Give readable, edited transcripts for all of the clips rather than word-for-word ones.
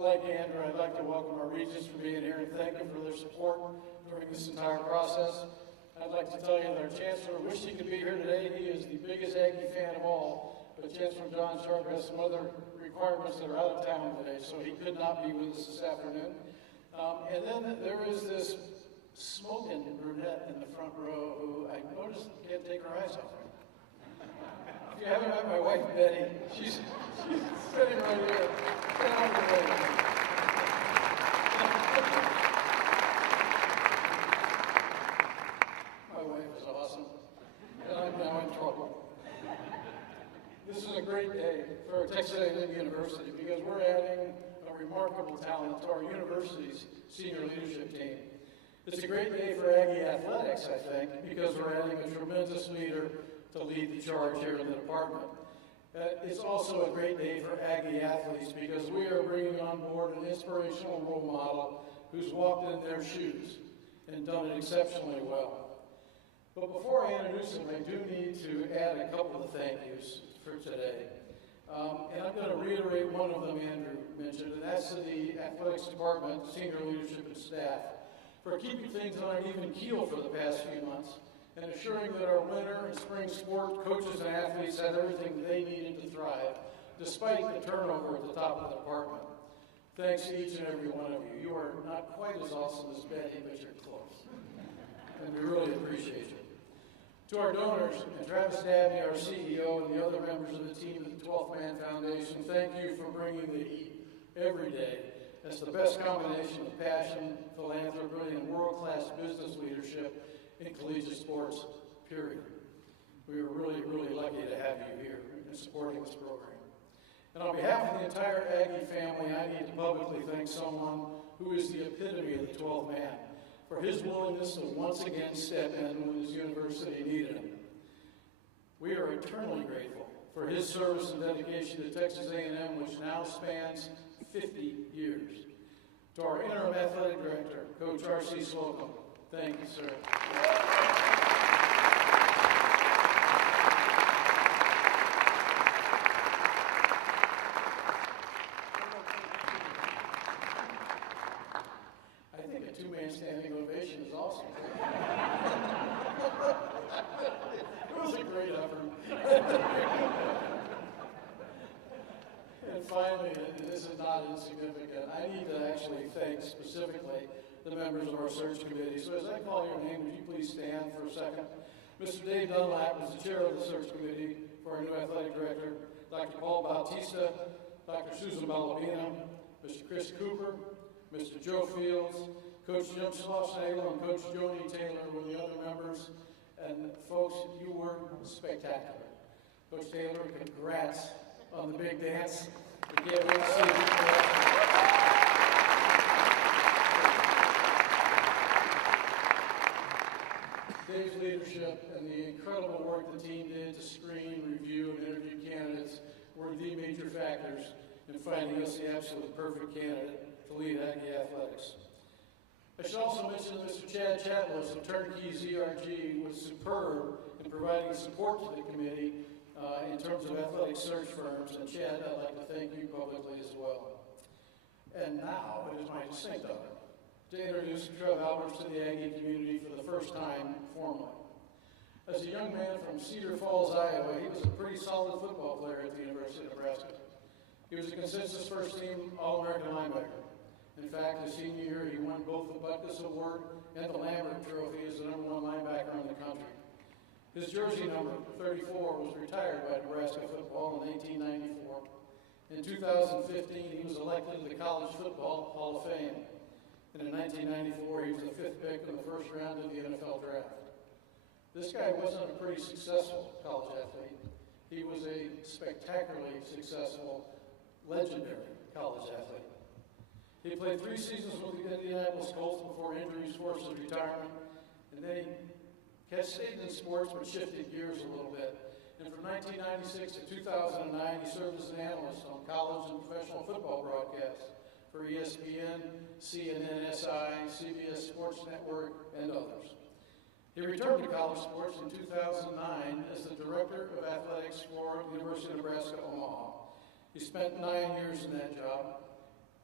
like Andrew, I'd like to welcome our regents for being here and thank them for their support during this entire process. I'd like to tell you that our Chancellor wished he could be here today. He is the biggest Aggie fan of all, but Chancellor John Sharp has some other requirements that are out of town today, so he could not be with us this afternoon. And then there is this smoking brunette in the front row who I noticed can't take her eyes off me. If you haven't met my wife, Betty, she's sitting right here. Get out of the way. My wife is awesome, and I'm now in trouble. This is a great day for Texas A&M University because we're adding a remarkable talent to our university's senior leadership team. It's a great day for Aggie athletics, I think, because we're adding a tremendous leader to lead the charge here in the department. It's also a great day for Aggie athletes because we are bringing on board an inspirational role model who's walked in their shoes and done it exceptionally well. But before I introduce him, I do need to add a couple of thank yous for today. And I'm going to reiterate one of them Andrew mentioned, and that's to the athletics department, senior leadership and staff, for keeping things on an even keel for the past few months and assuring that our winter and spring sport coaches and athletes had everything they needed to thrive, despite the turnover at the top of the department. Thanks to each and every one of you. You are not quite as awesome as Betty, but you're close. And we really appreciate you. To our donors, and Travis Dabney, our CEO, and the other members of the team at the 12th Man Foundation, thank you for bringing the heat every day. That's the best combination of passion, philanthropy, and world-class business leadership in collegiate sports, period. We are really, really lucky to have you here in supporting this program. And on behalf of the entire Aggie family, I need to publicly thank someone who is the epitome of the 12th man for his willingness to once again step in when his university needed him. We are eternally grateful for his service and dedication to Texas A&M, which now spans 50 years. To our interim athletic director, Coach R.C. Slocum, thank you, sir. I think a two-man standing ovation is awesome. It was a great effort. And finally, and this is not insignificant, I need to actually thank specifically the members of our search committee. So as I call your name, would you please stand for a second? Mr. Dave Dunlap is the chair of the search committee for our new athletic director. Dr. Paul Bautista, Dr. Susan Balabino, Mr. Chris Cooper, Mr. Joe Fields, Coach Jim Slosnagel, and Coach Joni Taylor were the other members. And folks, you were spectacular. Coach Taylor, congrats on the big dance. We can't wait to see you. Dave's leadership and the incredible work the team did to screen, review, and interview candidates were the major factors in finding us the absolute perfect candidate to lead Aggie athletics. I should also mention that Mr. Chad Chatlis of Turnkey ZRG was superb in providing support to the committee in terms of athletic search firms, and Chad, I'd like to thank you publicly as well. And now it is my distinct honor to introduce Trev Alberts to the Aggie community for the first time formally. As a young man from Cedar Falls, Iowa, he was a pretty solid football player at the University of Nebraska. He was a consensus first-team All-American linebacker. In fact, his senior year, he won both the Butkus Award and the Lambert Trophy as the #1 linebacker in the country. His jersey number, 34, was retired by Nebraska football in 1894. In 2015, he was elected to the College Football Hall of Fame. And in 1994, he was the 5th pick in the first round of the NFL draft. This guy wasn't a pretty successful college athlete. He was a spectacularly successful, legendary college athlete. He played 3 seasons with the Indianapolis Colts before injuries forced his retirement. And then he stayed in sports but shifted gears a little bit. And from 1996 to 2009, he served as an analyst on college and professional football broadcasts for ESPN, CNN, SI, CBS Sports Network, and others. He returned to college sports in 2009 as the Director of Athletics for the University of Nebraska, Omaha. He spent 9 years in that job,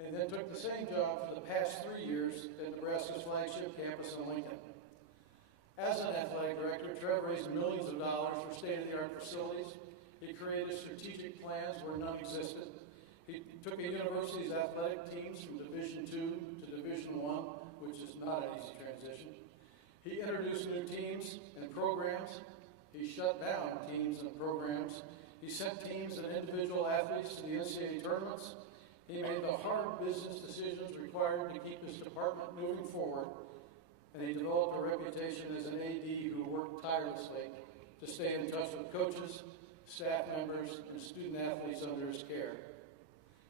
and then took the same job for the past 3 years at Nebraska's flagship campus in Lincoln. As an athletic director, Trev raised millions of dollars for state-of-the-art facilities. He created strategic plans where none existed. He took a university's athletic teams from Division II to Division I, which is not an easy transition. He introduced new teams and programs. He shut down teams and programs. He sent teams and individual athletes to the NCAA tournaments. He made the hard business decisions required to keep his department moving forward. And he developed a reputation as an AD who worked tirelessly to stay in touch with coaches, staff members, and student athletes under his care.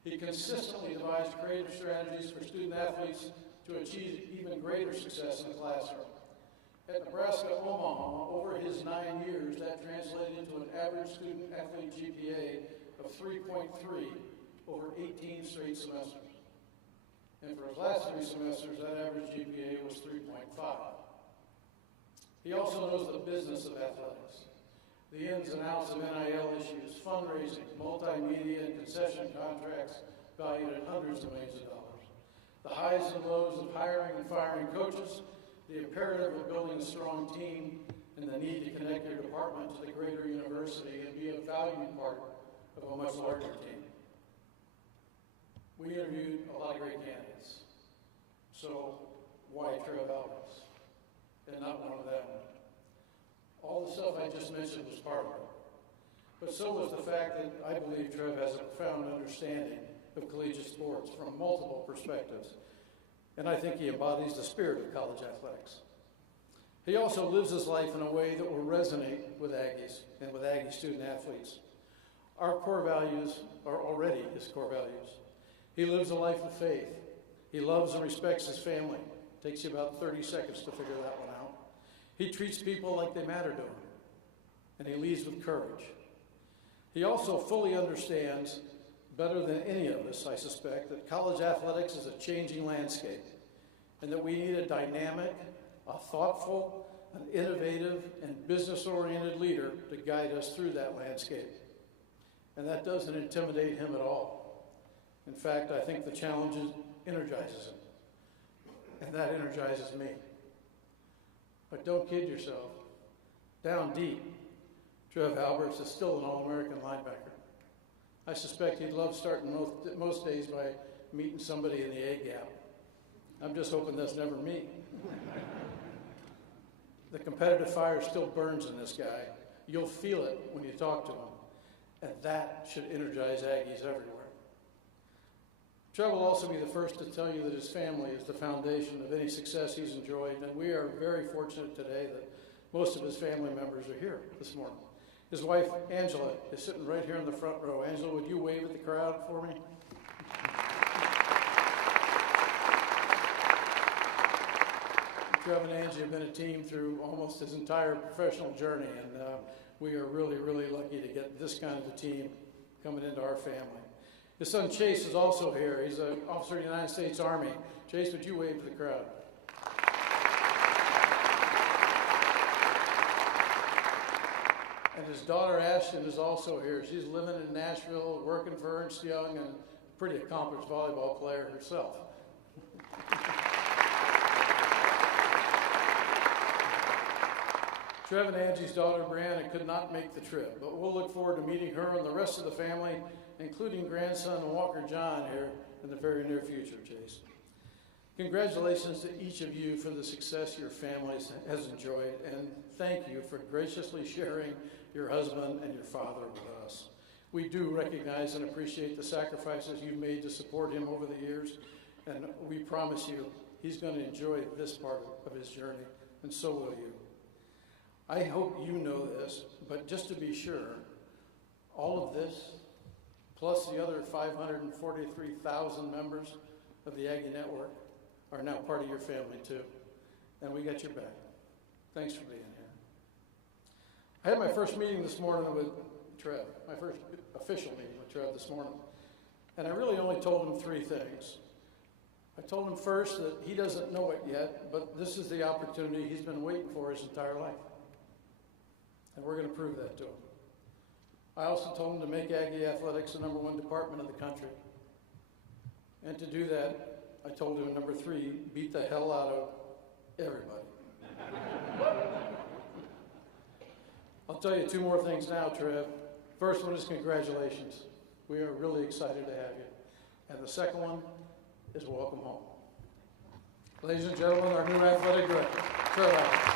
He consistently devised creative strategies for student athletes to achieve even greater success in the classroom. At Nebraska Omaha, over his 9 years, that translated into an average student athlete GPA of 3.3 over 18 straight semesters. And for his last 3 semesters, that average GPA was 3.5. He also knows the business of athletics, the ins and outs of NIL issues, fundraising, multimedia, and concession contracts valued at hundreds of millions of dollars, the highs and lows of hiring and firing coaches, the imperative of building a strong team, and the need to connect your department to the greater university and be a valued part of a much larger team. We interviewed a lot of great candidates. So why Trev Alberts and not one of them? All the stuff I just mentioned was part of it. But so was the fact that I believe Trev has a profound understanding of collegiate sports from multiple perspectives. And I think he embodies the spirit of college athletics. He also lives his life in a way that will resonate with Aggies and with Aggie student athletes. Our core values are already his core values. He lives a life of faith. He loves and respects his family. It takes you about 30 seconds to figure that one out. He treats people like they matter to him, and he leads with courage. He also fully understands, better than any of us, I suspect, that college athletics is a changing landscape, and that we need a dynamic, a thoughtful, an innovative, and business-oriented leader to guide us through that landscape. And that doesn't intimidate him at all. In fact, I think the challenge energizes him, and that energizes me. But don't kid yourself. Down deep, Trev Alberts is still an All-American linebacker. I suspect he'd love starting most days by meeting somebody in the A-gap. I'm just hoping that's never me. The competitive fire still burns in this guy. You'll feel it when you talk to him, and that should energize Aggies everywhere. Trev will also be the first to tell you that his family is the foundation of any success he's enjoyed, and we are very fortunate today that most of his family members are here this morning. His wife, Angela, is sitting right here in the front row. Angela, would you wave at the crowd for me? Trev and Angie have been a team through almost his entire professional journey, and we are really, really lucky to get this kind of a team coming into our family. His son Chase is also here. He's an officer of the United States Army. Chase, would you wave to the crowd? And his daughter Ashton is also here. She's living in Nashville, working for Ernst Young, and a pretty accomplished volleyball player herself. Trev and Angie's daughter Brianna could not make the trip, but we'll look forward to meeting her and the rest of the family, including grandson Walker John here in the very near future, Chase. Congratulations to each of you for the success your families has enjoyed, and thank you for graciously sharing your husband and your father with us. We do recognize and appreciate the sacrifices you've made to support him over the years, and we promise you he's going to enjoy this part of his journey, and so will you. I hope you know this, but just to be sure, all of this, plus the other 543,000 members of the Aggie Network, are now part of your family too. And we got your back. Thanks for being here. I had my first meeting this morning with Trev, my first official meeting with Trev this morning. And I really only told him 3 things. I told him first that he doesn't know it yet, but this is the opportunity he's been waiting for his entire life. And we're going to prove that to him. I also told him to make Aggie athletics the #1 department in the country. And to do that, I told him, number 3, beat the hell out of everybody. I'll tell you 2 more things now, Trev. First one is congratulations. We are really excited to have you. And the second one is welcome home. Ladies and gentlemen, our new athletic director, Trev.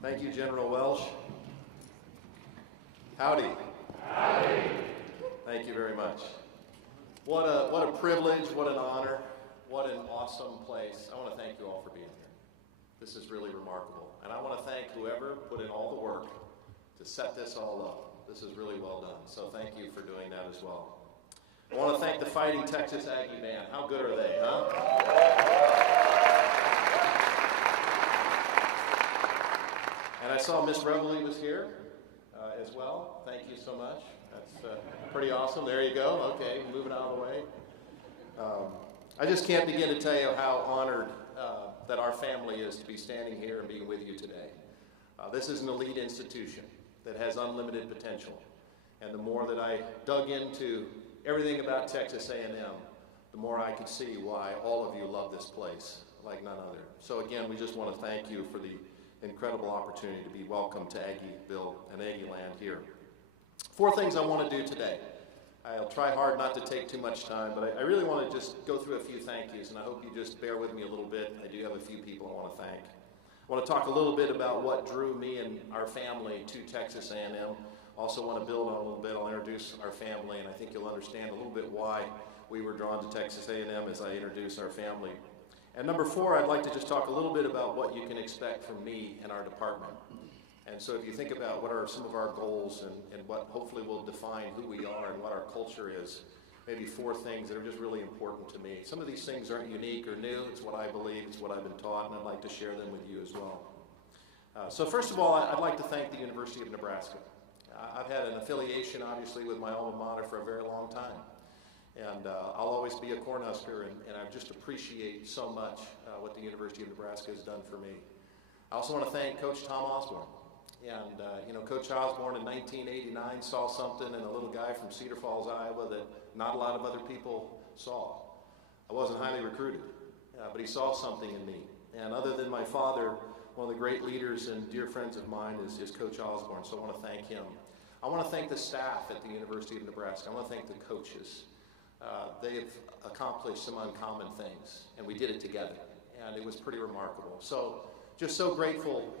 Thank you, General Welsh. Howdy. Howdy. Thank you very much. What a privilege, what an honor, what an awesome place. I want to thank you all for being here. This is really remarkable. And I want to thank whoever put in all the work to set this all up. This is really well done. So thank you for doing that as well. I want to thank the Fighting Texas Aggie Band. How good are they, huh? And I saw Miss Reveille was here as well. Thank you so much. That's pretty awesome. There you go. Okay, moving out of the way. I just can't begin to tell you how honored that our family is to be standing here and being with you today. This is an elite institution that has unlimited potential. And the more that I dug into everything about Texas A&M, the more I could see why all of you love this place like none other. So again, we just want to thank you for the incredible opportunity to be welcomed to Aggieville and Aggie land here. 4 things I want to do today. I'll try hard not to take too much time, but I really want to just go through a few thank yous, and I hope you just bear with me a little bit. I do have a few people I want to thank. I want to talk a little bit about what drew me and our family to Texas A&M. Also want to build on a little bit. I'll introduce our family, and I think you'll understand a little bit why we were drawn to Texas A&M as I introduce our family. And number 4, I'd like to just talk a little bit about what you can expect from me and our department. And so if you think about what are some of our goals and what hopefully will define who we are and what our culture is, maybe 4 things that are just really important to me. Some of these things aren't unique or new. It's what I believe, it's what I've been taught, and I'd like to share them with you as well. So first of all, I'd like to thank the University of Nebraska. I've had an affiliation, obviously, with my alma mater for a very long time. And I'll always be a Cornhusker, and I just appreciate so much what the University of Nebraska has done for me. I also want to thank Coach Tom Osborne. And, you know, Coach Osborne in 1989 saw something in a little guy from Cedar Falls, Iowa that not a lot of other people saw. I wasn't highly recruited, but he saw something in me. And other than my father, one of the great leaders and dear friends of mine is Coach Osborne, so I want to thank him. I want to thank the staff at the University of Nebraska. I want to thank the coaches. They've accomplished some uncommon things, and we did it together, and it was pretty remarkable. So, just so grateful.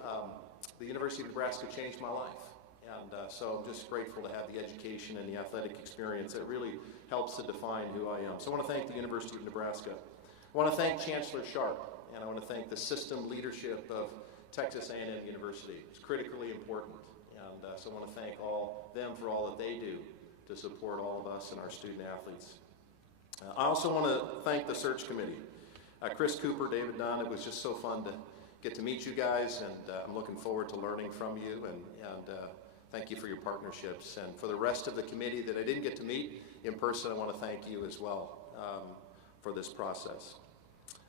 The University of Nebraska changed my life, and so I'm just grateful to have the education and the athletic experience that really helps to define who I am. So I want to thank the University of Nebraska. I want to thank Chancellor Sharp, and I want to thank the system leadership of Texas A&M University. It's critically important, and so I want to thank them for all that they do to support all of us and our student athletes. I also want to thank the search committee. Chris Cooper, David Dunn, it was just so fun to get to meet you guys, and I'm looking forward to learning from you, and thank you for your partnerships. And for the rest of the committee that I didn't get to meet in person, I want to thank you as well for this process.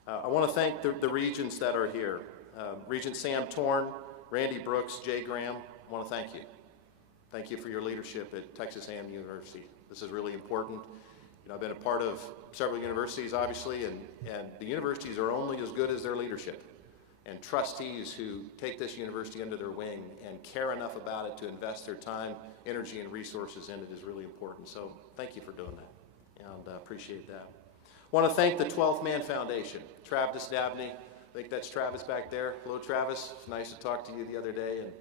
I want to thank the regents that are here. Regent Sam Torn, Randy Brooks, Jay Graham, I want to thank you. Thank you for your leadership at Texas A&M University. This is really important. You know, I've been a part of several universities, obviously, and the universities are only as good as their leadership. And trustees who take this university under their wing and care enough about it to invest their time, energy, and resources in it is really important. So thank you for doing that, and appreciate that. I want to thank the 12th Man Foundation. Travis Dabney, I think that's Travis back there. Hello, Travis. It's nice to talk to you the other day. And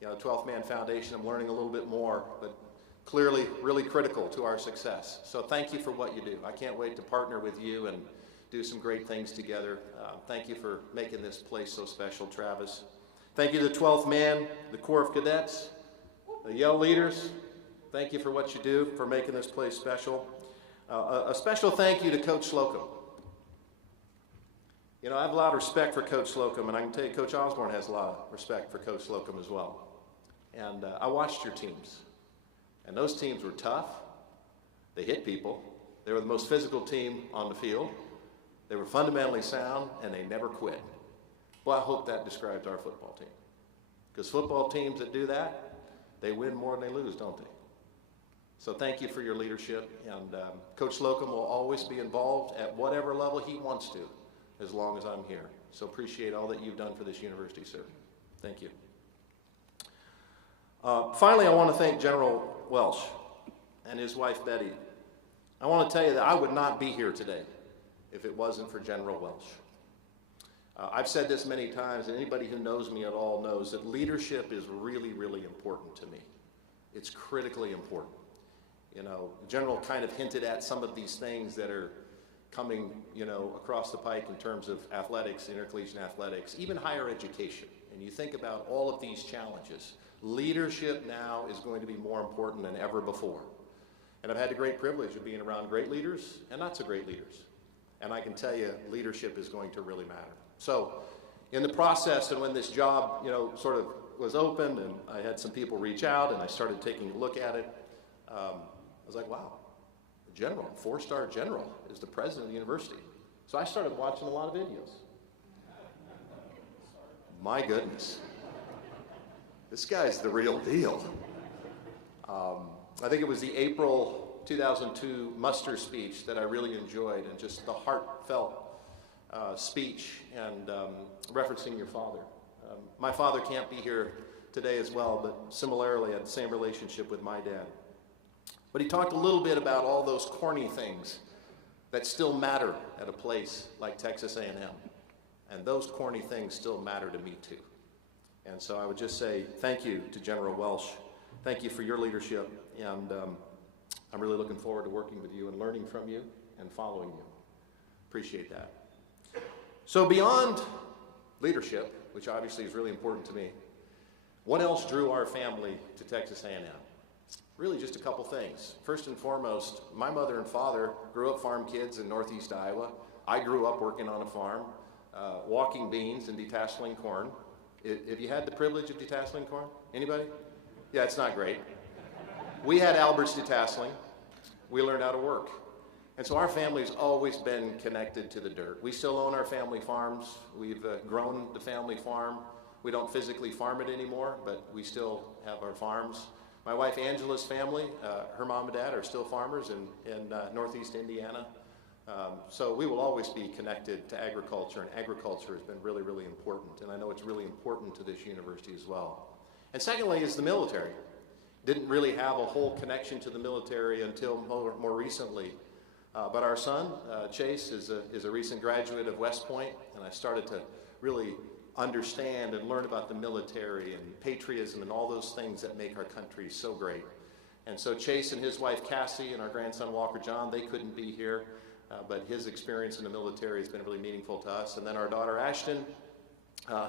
you know, 12th Man Foundation, I'm learning a little bit more, but clearly really critical to our success. So thank you for what you do. I can't wait to partner with you and do some great things together. Thank you for making this place so special, Travis. Thank you to the 12th Man, the Corps of Cadets, the Yell leaders. Thank you for what you do, for making this place special. A special thank you to Coach Slocum. You know, I have a lot of respect for Coach Slocum, and I can tell you Coach Osborne has a lot of respect for Coach Slocum as well. And I watched your teams, and those teams were tough. They hit people. They were the most physical team on the field. They were fundamentally sound, and they never quit. Well, I hope that describes our football team. Because football teams that do that, they win more than they lose, don't they? So thank you for your leadership, and Coach Slocum will always be involved at whatever level he wants to, as long as I'm here. So appreciate all that you've done for this university, sir. Thank you. Finally, I want to thank General Welsh and his wife, Betty. I want to tell you that I would not be here today if it wasn't for General Welsh. I've said this many times, and anybody who knows me at all knows that leadership is really, really important to me. It's critically important. You know, the General kind of hinted at some of these things that are coming, you know, across the pike in terms of athletics, intercollegiate athletics, even higher education. And you think about all of these challenges. Leadership now is going to be more important than ever before. And I've had the great privilege of being around great leaders and not so great leaders. And I can tell you, leadership is going to really matter. So in the process, and when this job, you know, sort of was open, and I had some people reach out, and I started taking a look at it, I was like, wow, the general, 4-star general, is the president of the university. So I started watching a lot of videos. My goodness. This guy's the real deal. I think it was the April 2002 muster speech that I really enjoyed, and just the heartfelt speech and referencing your father. My father can't be here today as well, but similarly I had the same relationship with my dad. But he talked a little bit about all those corny things that still matter at a place like Texas A&M. And those corny things still matter to me too. And so I would just say thank you to General Welsh. Thank you for your leadership. And I'm really looking forward to working with you and learning from you and following you. Appreciate that. So beyond leadership, which obviously is really important to me, what else drew our family to Texas A&M? Really just a couple things. First and foremost, my mother and father grew up farm kids in northeast Iowa. I grew up working on a farm, walking beans and detasseling corn. Have you had the privilege of detasseling corn? Anybody? Yeah, it's not great. We had Albert's detasseling. We learned how to work. And so our family's always been connected to the dirt. We still own our family farms. We've grown the family farm. We don't physically farm it anymore, but we still have our farms. My wife Angela's family, her mom and dad are still farmers in northeast Indiana. So we will always be connected to agriculture, and agriculture has been really, really important. And I know it's really important to this university as well. And secondly is the military. Didn't really have a whole connection to the military until more recently. But our son, Chase, is a recent graduate of West Point, and I started to really understand and learn about the military and patriotism and all those things that make our country so great. And so Chase and his wife Cassie and our grandson Walker John, they couldn't be here, but his experience in the military has been really meaningful to us. And then our daughter Ashton,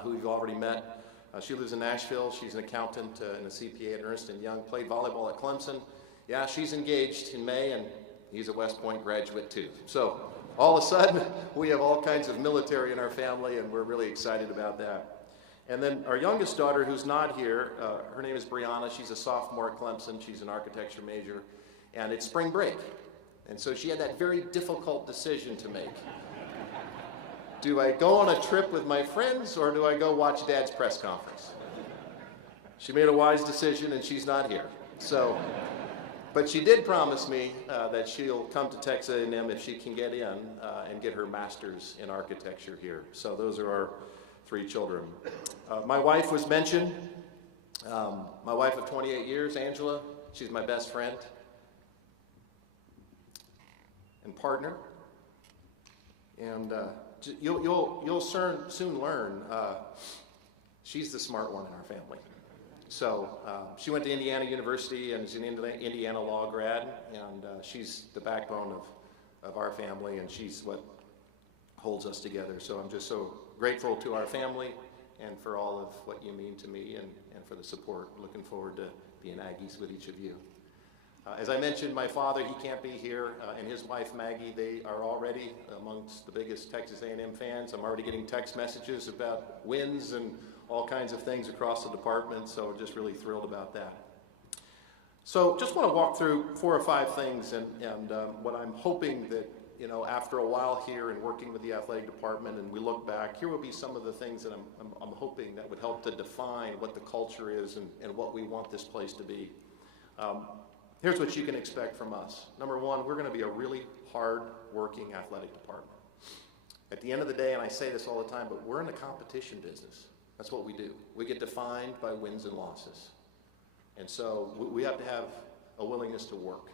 who you've already met, she lives in Nashville. She's an accountant and a CPA at Ernst & Young, played volleyball at Clemson. Yeah, she's engaged in May, and he's a West Point graduate too. So all of a sudden, we have all kinds of military in our family, and we're really excited about that. And then our youngest daughter, who's not here, her name is Brianna. She's a sophomore at Clemson. She's an architecture major, and it's spring break. And so she had that very difficult decision to make. Do I go on a trip with my friends, or do I go watch Dad's press conference? She made a wise decision, and she's not here. So, but she did promise me that she'll come to Texas A&M if she can get in and get her master's in architecture here. So those are our 3 children. My wife was mentioned. My wife of 28 years, Angela, she's my best friend and partner. And you'll soon learn she's the smart one in our family. So she went to Indiana University and is an Indiana law grad, and she's the backbone of our family, and she's what holds us together. So I'm just so grateful to our family and for all of what you mean to me, and for the support. Looking forward to being Aggies with each of you. As I mentioned, my father, he can't be here, and his wife Maggie, they are already amongst the biggest Texas A&M fans. I'm already getting text messages about wins and all kinds of things across the department, so just really thrilled about that. So just want to walk through 4 or 5 things and what I'm hoping that, you know, after a while here and working with the athletic department and we look back, here will be some of the things that I'm hoping that would help to define what the culture is and what we want this place to be. Here's what you can expect from us. Number 1, we're going to be a really hard-working athletic department. At the end of the day, and I say this all the time, but we're in the competition business. That's what we do. We get defined by wins and losses. And so we have to have a willingness to work.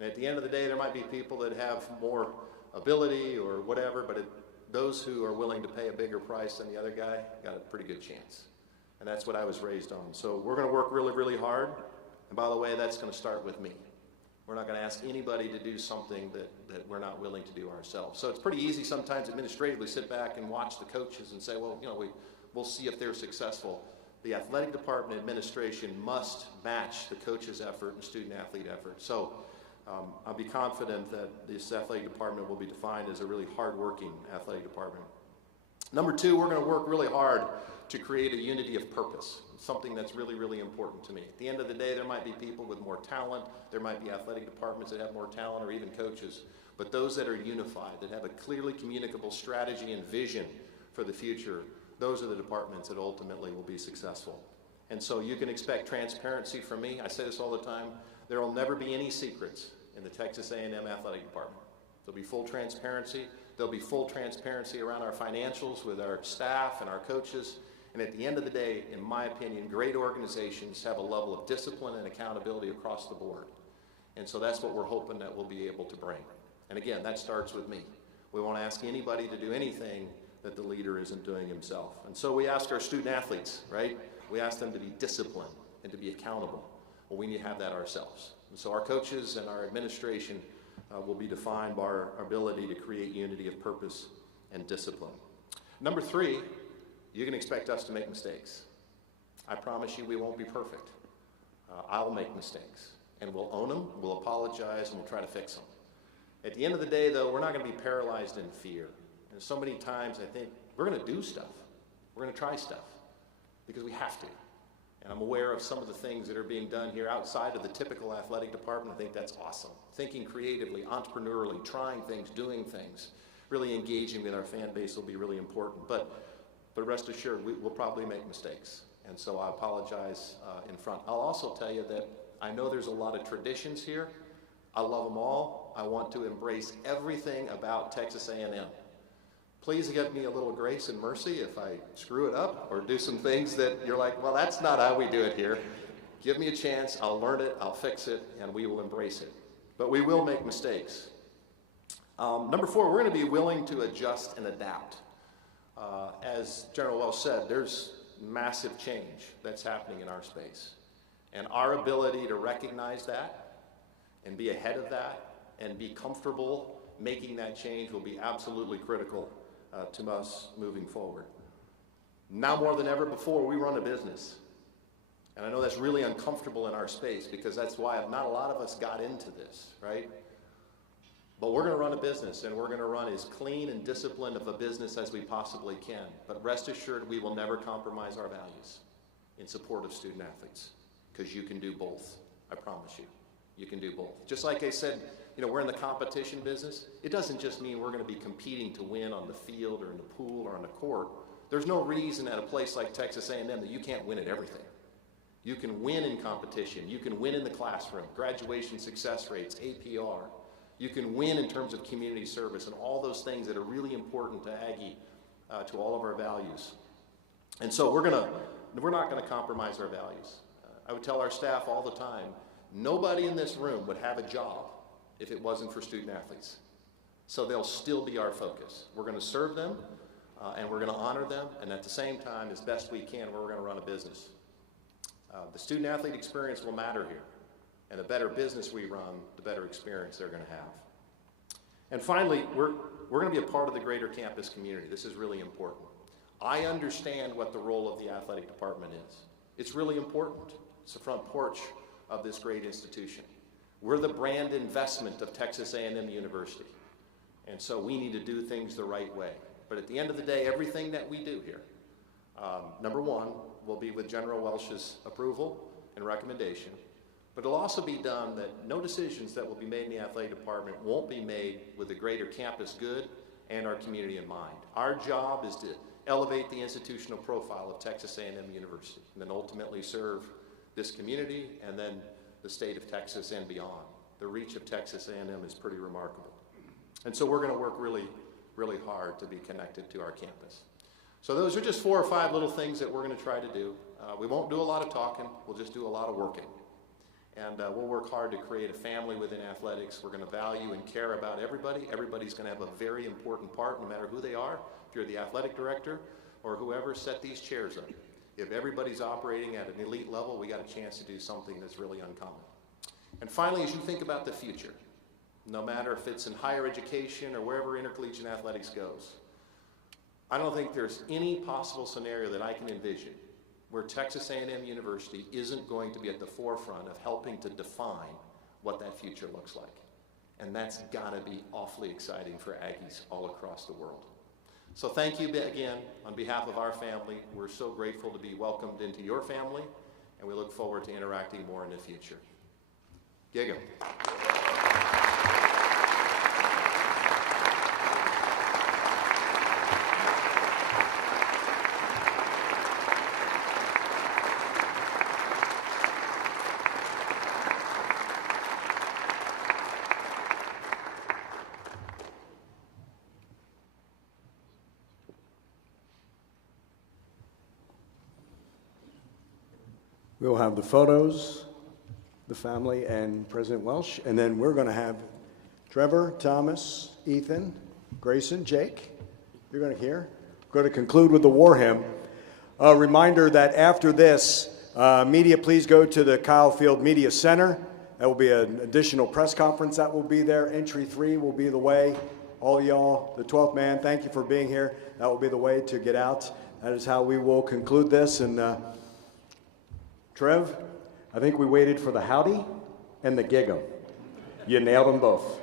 And at the end of the day, there might be people that have more ability or whatever, but those who are willing to pay a bigger price than the other guy got a pretty good chance. And that's what I was raised on. So we're going to work really, really hard. And by the way, that's going to start with me. We're not going to ask anybody to do something that we're not willing to do ourselves. So it's pretty easy sometimes administratively sit back and watch the coaches and say, well, you know, we'll see if they're successful. The athletic department administration must match the coach's effort and student-athlete effort. So I'll be confident that this athletic department will be defined as a really hard-working athletic department. Number 2, we're going to work really hard to create a unity of purpose, something that's really, really important to me. At the end of the day, there might be people with more talent, there might be athletic departments that have more talent, or even coaches, but those that are unified, that have a clearly communicable strategy and vision for the future, those are the departments that ultimately will be successful. And so you can expect transparency from me. I say this all the time. There will never be any secrets in the Texas A&M athletic department. There'll be full transparency. There'll be full transparency around our financials with our staff and our coaches. And at the end of the day, in my opinion, great organizations have a level of discipline and accountability across the board. And so that's what we're hoping that we'll be able to bring. And again, that starts with me. We won't ask anybody to do anything that the leader isn't doing himself. And so we ask our student athletes, right? We ask them to be disciplined and to be accountable. Well, we need to have that ourselves. And so our coaches and our administration will be defined by our ability to create unity of purpose and discipline. Number 3, you can expect us to make mistakes. I promise you we won't be perfect. I'll make mistakes, and we'll own them, we'll apologize, and we'll try to fix them. At the end of the day, though, we're not going to be paralyzed in fear. And so many times I think we're going to do stuff. We're going to try stuff because we have to. And I'm aware of some of the things that are being done here outside of the typical athletic department. I think that's awesome. Thinking creatively, entrepreneurially, trying things, doing things, really engaging with our fan base will be really important. But rest assured, we'll probably make mistakes. And so I apologize in front. I'll also tell you that I know there's a lot of traditions here. I love them all. I want to embrace everything about Texas A&M. Please give me a little grace and mercy if I screw it up or do some things that you're like, well, that's not how we do it here. Give me a chance, I'll learn it, I'll fix it, and we will embrace it. But we will make mistakes. Number 4, we're going to be willing to adjust and adapt. As General Welsh said, there's massive change that's happening in our space. And our ability to recognize that and be ahead of that and be comfortable making that change will be absolutely critical to us moving forward. Now more than ever before, we run a business. And I know that's really uncomfortable in our space because that's why not a lot of us got into this, right? But we're going to run a business, and we're going to run as clean and disciplined of a business as we possibly can. But rest assured, we will never compromise our values in support of student athletes because you can do both. I promise you. You can do both. Just like I said, you know, we're in the competition business. It doesn't just mean we're going to be competing to win on the field or in the pool or on the court. There's no reason at a place like Texas A&M that you can't win at everything. You can win in competition. You can win in the classroom, graduation success rates, APR. You can win in terms of community service and all those things that are really important to Aggie, to all of our values. And so we're not going to compromise our values. I would tell our staff all the time, nobody in this room would have a job if it wasn't for student athletes. So they'll still be our focus. We're going to serve them, and we're going to honor them, and at the same time, as best we can, we're going to run a business. The student athlete experience will matter here, and the better business we run, the better experience they're going to have. And finally, we're going to be a part of the greater campus community. This is really important. I understand what the role of the athletic department is. It's really important. It's the front porch of this great institution. We're the brand investment of Texas A&M University. And so we need to do things the right way. But at the end of the day, everything that we do here, number one, will be with General Welsh's approval and recommendation. But it'll also be done that no decisions that will be made in the athletic department won't be made with the greater campus good and our community in mind. Our job is to elevate the institutional profile of Texas A&M University, and then ultimately serve this community and then the state of Texas and beyond. The reach of Texas A&M is pretty remarkable. And so we're going to work really, really hard to be connected to our campus. So those are just 4 or 5 little things that we're going to try to do. We won't do a lot of talking, we'll just do a lot of working. And we'll work hard to create a family within athletics. We're going to value and care about everybody. Everybody's going to have a very important part, no matter who they are. If you're the athletic director or whoever set these chairs up. If everybody's operating at an elite level, we got a chance to do something that's really uncommon. And finally, as you think about the future, no matter if it's in higher education or wherever intercollegiate athletics goes, I don't think there's any possible scenario that I can envision where Texas A&M University isn't going to be at the forefront of helping to define what that future looks like. And that's got to be awfully exciting for Aggies all across the world. So thank you again on behalf of our family. We're so grateful to be welcomed into your family, and we look forward to interacting more in the future. Gig 'em. We'll have the photos, the family, and President Welsh, and then we're going to have Trevor, Thomas, Ethan, Grayson, Jake. You're going to hear. We're going to conclude with the war hymn. A reminder that after this, media, please go to the Kyle Field Media Center. That will be an additional press conference that will be there. Entry 3 will be the way. All y'all, the 12th man, thank you for being here. That will be the way to get out. That is how we will conclude this. And Trev, I think we waited for the howdy and the gig 'em. You nailed them both.